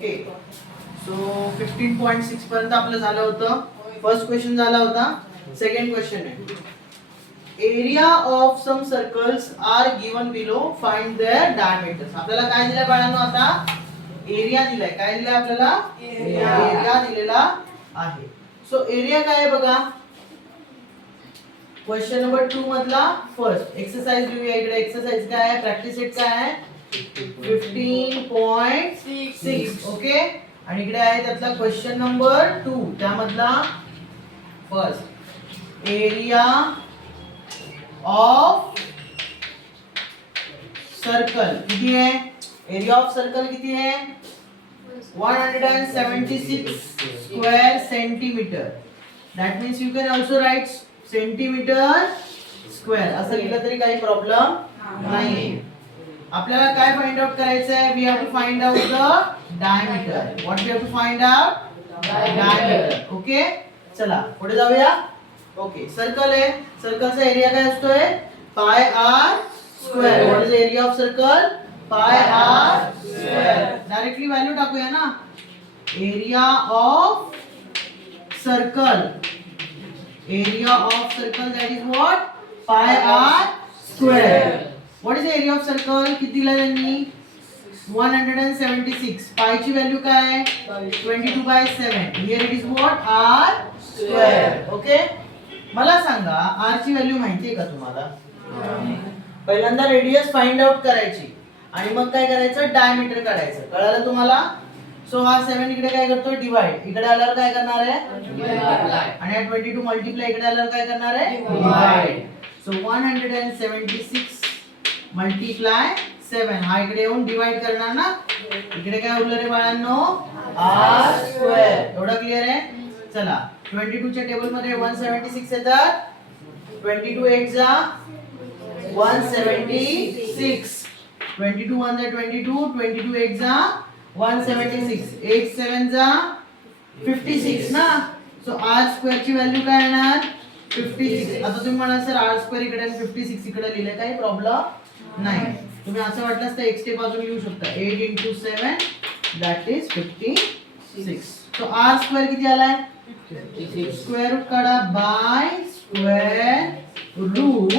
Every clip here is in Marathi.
ओके सो 15.6 पर्यंत आपलं झालं होतं. फर्स्ट क्वेश्चन झाला होता. सेकंड क्वेश्चन आहे area of some circles are given below find their diameters. आपल्याला काय दिलंय बाळांनो? आता एरिया दिलाय. काय दिलंय आपल्याला? एरिया दिलेला आहे. सो एरिया काय आहे बघा. क्वेश्चन नंबर 2 मधला फर्स्ट एक्सरसाइज लिहूया. इकडे एक्सरसाइज काय आहे? प्रॅक्टिस सेट काय आहे? 15.6. ओके आणि इकडे आहे त्यातला क्वेश्चन नंबर 2 त्यामधला फर्स्ट एरिया ऑफ सर्कल किती आहे? एरिया ऑफ सर्कल किती आहे? 176 square centimetre. That means you can also write centimetre square. असं लिहिलं तरी काही प्रॉब्लेम नाही. आपल्याला काय फाइंड आउट करायचं आहे? We have to find out the diameter. What we have to find out? Diameter. Okay चला पुढे जाऊया. ओके सर्कल आहे. सर्कलचा एरिया काय असतोय? Pi R square. What is area of circle? Pi R square. Directly value टाकूया ना. Area of circle. Area of circle that is what? Pi R square. What is area of circle? किती दिला त्यांनी? 176. पायची व्हॅल्यू काय? 22/7. Here it is what? R square. Okay मला सांगा आर ची व्हॅल्यू माहिती आहे का तुम्हाला? पहिल्यांदा रेडियस फाइंड आउट करायची आणि मग काय करायचं? डायमीटर काढायचं. कळालं तुम्हाला? सो हा 7 इकडे काय करतोय? डिवाइड. इकडे आल्यावर काय करणार आहे? आणि हा 22 मल्टिप्लाय इकडे आल्यावर काय करणार आहे? डिवाइड. सो 176 मल्टिप्लाय 7 हा इकडे येऊन डिवाइड करणार ना. इकडे काय उरलं रे बाळांनो? R square. एवढं क्लियर आहे? चला 22 च्या टेबल मध्ये 176 येतात. 22 8 जा 176. 22 1 जा 22. 22 8 जा 176. 8 7 जा 56 ना. सो आर स्क्वेअर ची व्हॅल्यू काय येणार? 56. आता तुम्ही म्हणाल सर आर स्क्वेअर इकडे आणि 56 इकडे लिहिले काही प्रॉब्लेम नाही. तुम्ही असं वाटलंस तर एक स्टेप अजून लिहू शकता. 8 × 7 that is 56. So r square किती आलाय? 56. स्क्वेअर रूट काढा बाय स्क्वेअर रूट.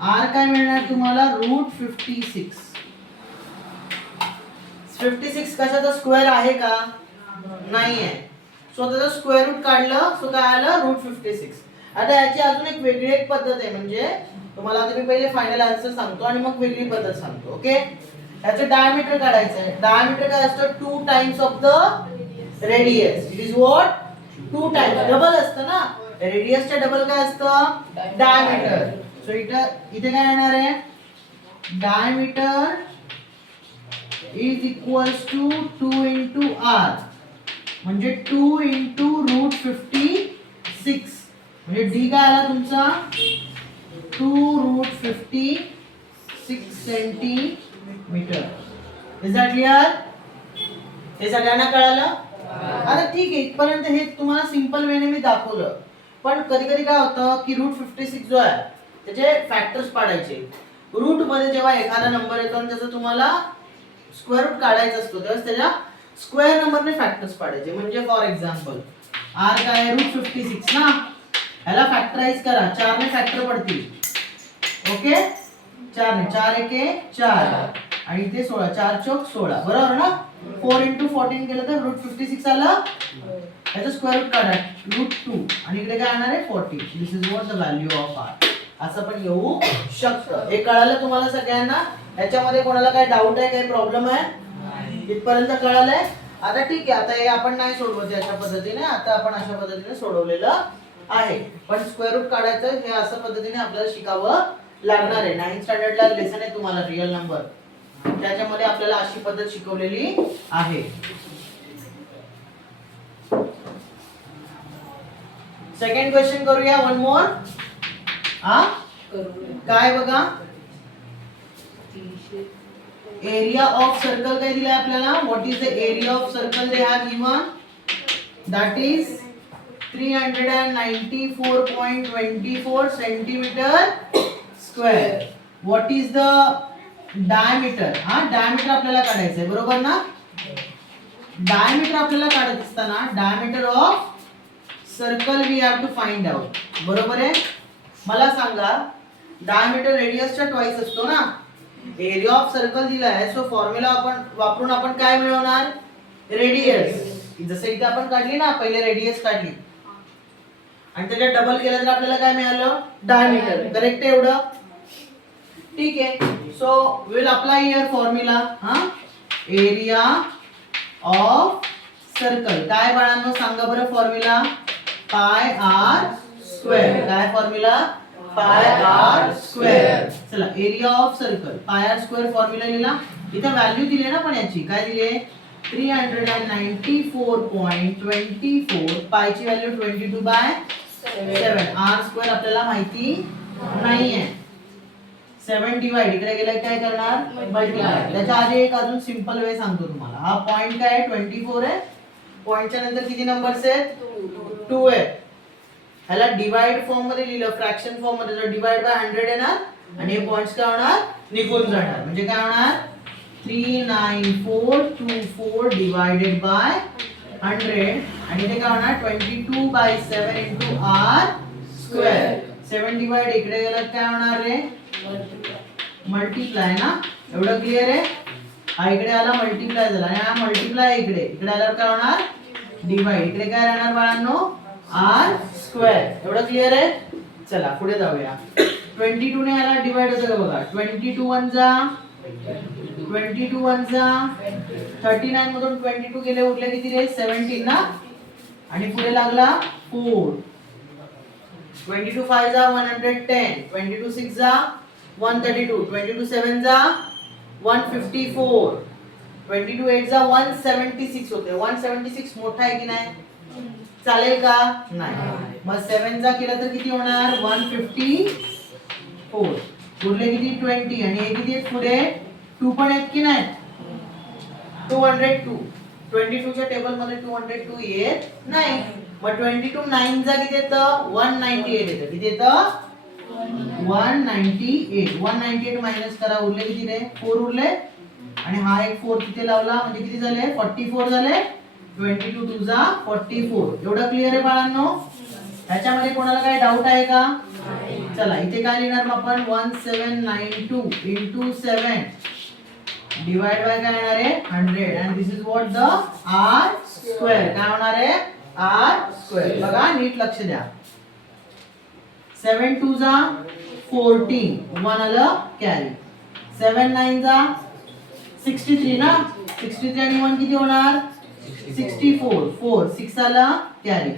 आर काय मिळणार तुम्हाला? √56. 56 कशाचा स्क्वेअर आहे का? नाहीये. सो त्याचं स्क्वेअर रूट काढलं सो काय आलं? √56. आता याची अजून एक वेगळी एक पद्धत आहे. म्हणजे तुम्हाला आता मी पहिले फायनल आन्सर सांगतो आणि मग वेगळी पद्धत सांगतो. ओके याचं डायमीटर काढायचं आहे. डायमीटर काय असतं? 2 times of the radius. It is what? 2 times. Double असतं ना. रेडियसच्या डबल काय असतं? डायमीटर. सो इथे काय येणार आहे? Diameter is equals to 2 × r म्हणजे 2 × √56. म्हणजे डी काय आला तुमचा? 2√56 सेंटीमीटर. Is that clear? हे सगळ्यांना कळालं? आता ठीक आहे इथपर्यंत हे तुम्हाला सिंपल वेने मी दाखवलं. पण कधी कधी काय होतं की √56 जो आहे त्याचे फॅक्टर्स पाडायचे. रूट मध्ये जेव्हा एखादा नंबर येतो आणि त्याचं तुम्हाला स्क्वेअर रूट काढायचा असतो तेव्हा त्याच्या स्क्वेअर नंबरने फॅक्टर्स पाडायचे. म्हणजे फॉर एक्झाम्पल आर काय आहे? √56 ना. ह्याला फॅक्टराइज करा. 4 ने फॅक्टर पडतील. ओके 4 ने 4 एके 4 आणि इथे 16. 4 चौक 16 बरोबर ना. 4 × 14 केलं तर √56 आलं. याचं स्क्वेअर रूट काढा √2 आणि इकडे काय येणार आहे? 40. This is what the value of R. असं पण येऊ शकतं. हे कळालं तुम्हाला सगळ्यांना? याच्यामध्ये कोणाला काय डाऊट आहे? काही प्रॉब्लेम आहे? इथपर्यंत कळालंय? आता ठीक आहे. आता हे आपण नाही सोडवत अशा पद्धतीने. आता आपण अशा पद्धतीने सोडवलेलं आहे. पण स्क्वेअर रूट काढायचं हे असं पद्धतीने आपल्याला शिकावं लागणार आहे. 9th स्टँडर्डला लेसन आहे तुम्हाला रिअल नंबर. त्याच्यामध्ये आपल्याला अशी पद्धत शिकवलेली आहे. सेकंड क्वेश्चन करूया. One more. काय बघा एरिया ऑफ सर्कल काय दिलाय आपल्याला? What is the area of circle they have given? That is 394.24 centimetre square. What is the diameter? Diameter आपल्याला काढायचं आहे बरोबर ना. डायमीटर आपल्याला काढत असताना diameter of circle we have to find out. बरोबर आहे. मला सांगा डायमीटर रेडियसच्या ट्वाइस असतो ना. एरिया ऑफ सर्कल दिला आहे, सो फॉर्म्युला आपण वापरून आपण काय मिळवणार? रेडियस. जसं इथे आपण काढली ना, पहिले रेडियस काढली आणि त्याच्यात डबल केलं तर आपल्याला काय मिळालं? डायमीटर. करेक्ट आहे एवढं? ठीक आहे. So will apply here formula. Area of circle काय बाळांनो सांगा बरं फॉर्म्युला? Pi R square. काय फॉर्म्युला? Pi R square. चला area of circle pi R square formula लिहिला. इथे व्हॅल्यू दिली ना पण याची काय दिली? 394.24. पायची व्हॅल्यू 22/7. आर स्क्वेअर आपल्याला माहिती नाहीये. 7 डिवाइड इकडे गेलं काय करणार? मल्टिप्लाय. त्याच्या आधी एक अजून सिंपल वे सांगतो तुम्हाला. हा पॉइंट काय आहे? 24 आहे. पॉइंटच्या नंतर किती नंबर्स आहेत? 2 आहे. ह्याला डिवाइड फॉर्म मध्ये लिहिलं, फ्रॅक्शन फॉर्म मध्ये, तर डिवाइड बाय 100 येणार आणि हे पॉइंट्स काय होणार? निघून जाणार. म्हणजे काय होणार? 39424 डिवाइडेड बाय 100 आणि ते काय होणार? 22/7 into r स्क्वेअर. 7 डिवाइड इकडे गेलं काय होणार रे? मल्टिप्लाय ना. एवढं क्लिअर आहे? हा इकडे आला मल्टिप्लाय झाला आणि हा मल्टिप्लाय इकडे आल्यावर काय होणार? डिवाइड. इकडे काय राहणार बाळांनो? r square. एवढं क्लिअर आहे? चला पुढे जाऊया. 22 ने याला डिवाइड होतं का बघा. 22 1 जा 39 मधून 22 गेले, उरले किती रे? 17 ना. आणि पुढे लागला 4. 22 5 जा 110. 22 6 जा 132. 22 7 जा 154. 22 8 जा 176 होते. 176 मोठा आहे की नाही? चालेल का? नाही. मग 7 जा केलं तर किती होणार? 154. उरले किती? 20 आणि हे किती आहेत पुढे? 2 पण आहेत की नाही? 202. 22 च्या टेबल मध्ये 202 येत नाही. मग 22 9 जा किती येतं? 198 येतं. किती येतं? 198. 198 मायनस करा, उरले किती रे? 4 उरले आणि हा एक 4 तिथे लावला म्हणजे किती झाले? 44 झाले. 22 2 जा 44. एवढं क्लिअर आहे बाळांनो? ह्याच्यामध्ये कोणाला काही डाऊट आहे का? चला इथे काय लिहिणार मग आपण? 1792 into 7 डिवाइड बाय काय येणार आहे? 100 and this is what the r square. काय होणार आहे? r square. बघा नीट लक्ष द्या. 7 2 जा 14. 1 आलं कॅरी. 7 9 जा 63 ना. 63 आणि 1 किती होणार? 64. 4 6 आला कॅरी.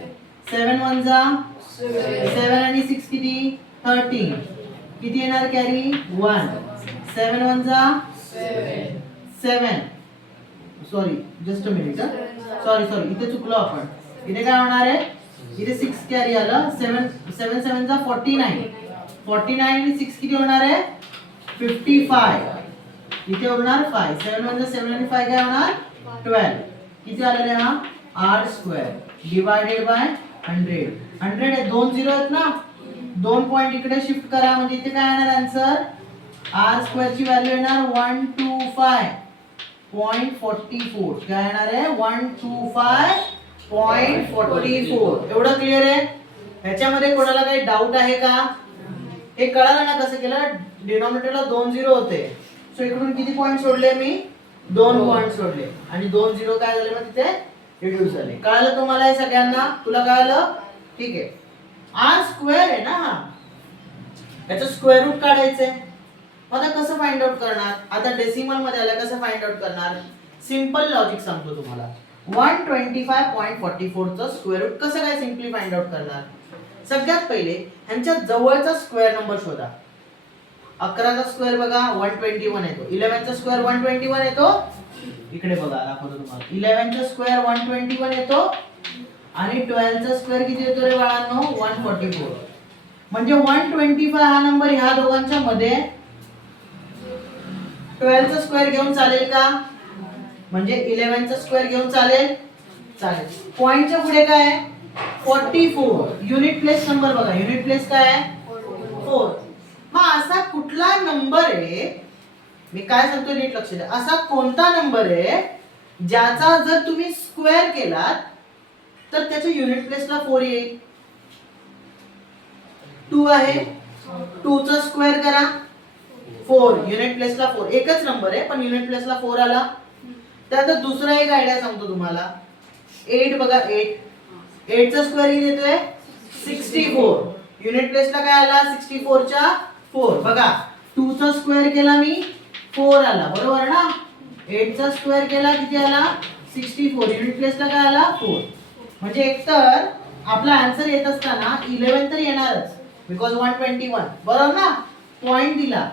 7 1 जा 7 आणि 6 किती? 13. किती येणार कॅरी? 1. 7 1 जा 7. Sorry just a minute. Sorry इथे चुकलो आपण. इथे काय होणार आहे? इथे 6 कॅरी आलं. 7 7 जा 49. 49 आणि 6 किती होणार आहे? 55. इथे होणार 5. 7 1 जा 7 आणि 5 काय होणार? 12. किती आलं रे हा? r square divided by 100. 100 आहे, 2 0 आहेत ना. 2 पॉइंट इकडे शिफ्ट करा म्हणजे इथे काय येणार आन्सर? r स्क्वेअर ची व्हॅल्यू येणार 125.44. काय येणार आहे? 125.44. एवढं क्लिअर आहे? ह्याच्यामध्ये कोणाला काही डाऊट आहे का? हे कळालं ना कसं केलं? डिनॉमिनेटरला 2 0 होते, सो इकडून किती पॉइंट सोडले मी? 2 पॉइंट सोडले आणि 2 0 काय झाले? मग तिथे रिड्यूस झाले. कळालं तुम्हाला हे सगळ्यांना? तुला कळालं? ठीक आहे. r स्क्वेअर आहे ना हा, याचं स्क्वेअर रूट काढायचंय. आता कसं फाइंड आउट करणार? आता डेसिमल मध्ये आलं कसं फाइंड आउट करणार? सिंपल लॉजिक सांगतो तुम्हाला. 125.44 चं स्क्वेअर रूट कसं काय सिंपली फाइंड आउट करणार? सगळ्यात पहिले ह्यांच्या जवळचा स्क्वेअर नंबर शोधा. 11 चा स्क्वेअर बघा 121 येतो. 11 चा स्क्वेअर 121 येतो. इकडे बघा दाखवतो तुम्हाला. 11 चा स्क्वेअर 121 येतो आणि 12 चा स्क्वेअर किती येतो रे बाळांनो? 144. म्हणजे 125 हा नंबर ह्या दोघांच्या मध्ये 12 चा स्क्वेअर घेऊन चालेल का? म्हणजे 11 चा स्क्वेअर घेऊन चालेल? चालेल. पॉइंटच्या पुढे काय आहे? 44. युनिट प्लेस नंबर बघा. युनिट प्लेस काय आहे? 4. मग असा कुठला नंबर आहे, मी काय सांगतो नीट लक्ष द्या, असा कोणता नंबर आहे ज्याचा जर तुम्ही स्क्वेअर केलात तर त्याच्या युनिट प्लेसला 4 येईल. 2 आहे, 2 चा स्क्वेअर करा 4, युनिट प्लेसला 4. एकच नंबर आहे पण युनिट प्लेसला 4 आला. त्यानंतर दुसरा एक आयडिया सांगतो तुम्हाला. 8 बघा, 8 चा स्क्वेअर येतोय 64, युनिट प्लेसला काय आला 64 च्या 4. बघा 2 चा स्क्वेअर केला मी 4 आला, बरोबर ना. 8 चा स्क्वेअर केला किती आला 64, युनिट प्लेसला काय आला 4. म्हणजे एकतर आपला आन्सर येत असताना 11 तर येणारच बिकॉज 121, बरोबर ना. पॉइंट दिला,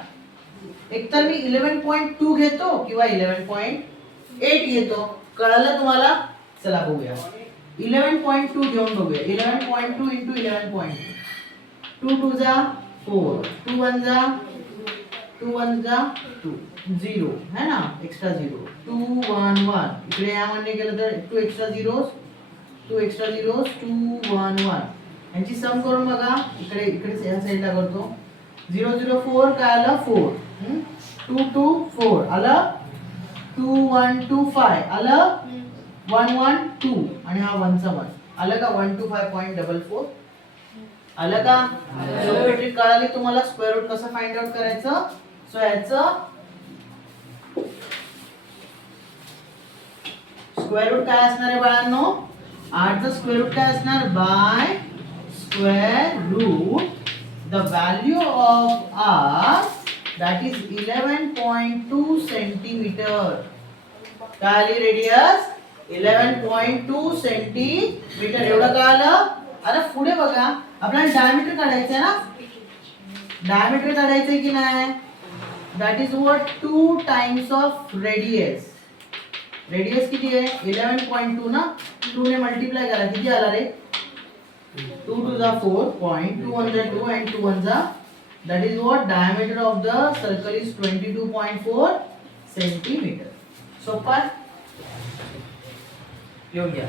एकतर मी 11.2 घेतो किंवा 11.8 घेतो. कळलं तुम्हाला. चला बघूया 11.2 घेऊन बघूया. 11.2 इंटू 11.2, 2 2 जा 4, 2 1 जा 2 1 जा 2, 0 है ना, एक्स्ट्रा 0, 2 1 1. इकडे यामध्ये केलं तर 2 एक्स्ट्रा झिरोज, 2 एक्स्ट्रा झिरोज, 2 1 1. यांची सम करून बघा. इकडे इकडे या साइडला करतो. 0 0 4 काय आलं 4, 2 2 4 आलं, 2 1 2 5 आलं, 1 1 2 आणि हा 1 चा 1 आलं का. 125.44 आलं का. जिओमेट्रिक कळाली तुम्हाला. स्क्वेअर रूट कसं फाइंड आउट करायचं. सो याचं स्क्वेअर रूट काय असणार आहे बाळांनो. 8 चा स्क्वेअर रूट काय असणार, by square root the value of r that is 11.2 centimetre. काय आली रेडियस 11.2 सेंटीमीटर. एवढं कळालं. आता पुढे बघा, आपल्याला डायमीटर काढायचं आहे ना. डायमीटर काढायचंय की नाही. That is what 2 times of radius. Radius किती आहे 11.2 ना. 2 ने मल्टिप्लाय करा किती आला रे. 2 2 जा 4, 2 1 जा 2 and 2 1 जा. That is what diameter of the circle is 22.4 centimeter. सोपा लिहून घ्या.